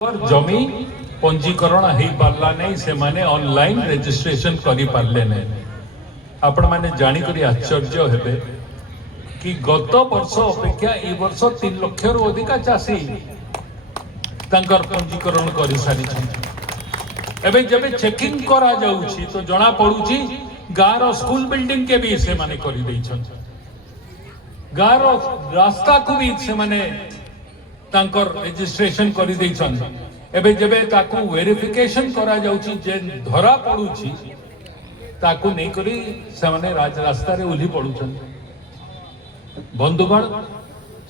जमी पंजीकरण हो पार्ला नहीं से माने ऑनलाइन रजिस्ट्रेशन करी पारले नहीं। आपण माने जानी करी आश्चर्य हेबे कि गत वर्ष अपेक्षा ए वर्ष 3 लाख रु अधिक चाषी तंकर पंजीकरण करि सारी छथि। एबे जबे चेकिंग करा जाउछि तो जना पडुछि गार स्कूल बिल्डिंग के भी से माने करि दै छथि, गार रास्ता को भी से माने तांकर रजिस्ट्रेशन करि दै छथि। एबे जबे ताकू वेरिफिकेशन करा जाउछि जे धरा पडुछि ताकू नहीं करी से माने राज रास्ता रे उली पडुछन। बंधुगण,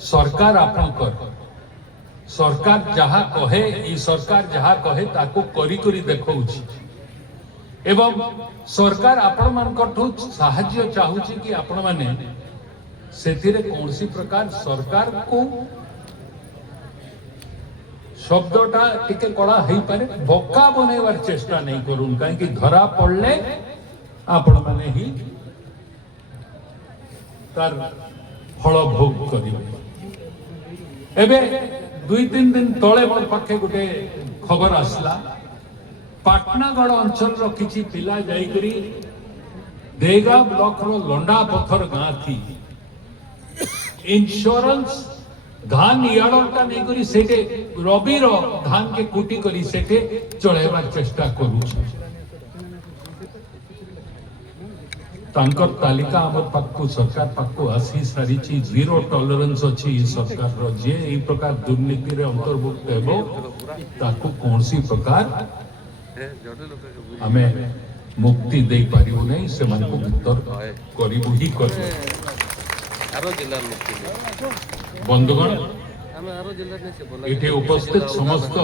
सरकार आपनकर सरकार जहा कहे ई सरकार जहा कहे ताकू करी करी देखौछि एवं सरकार आपण मानकठू सहाय्य चाहूछि कि आपण माने सेथिरे कोनसी प्रकार सरकार को शब्दटा टिके कड़ा हेई पारे बोका बनेवार चेष्टा नहीं करूं, कहीं धरा पड़ले आपण माने ही तार फल भोग करिवे। एबे 2-3 दिन तले मोर पाखे गोटे खबर आसला, पाटनागढ़ अंचल रो किछि पिला जाई करी देगा ब्लॉक रो लंडा पत्थर गां थी इंश्योरेंस धान याड़टा नहीं करी सेटे रबी रो धान के कुटी करी सेटे चढ़ेबार चेष्टा करू। तांकर तालिका हमर पाकू सरकार पाकू आसी सारी चीज जीरो टॉलरेंस अछि सरकार रो जे ई प्रकार दुर्नीति रे अंतर्भुक्त हेबो ताकू कोनसी प्रकार हमें मुक्ति दे पारिबो नहीं, से मन को भीतर करिबो ही करबो। बंधुगण, ये उपस्थित समस्त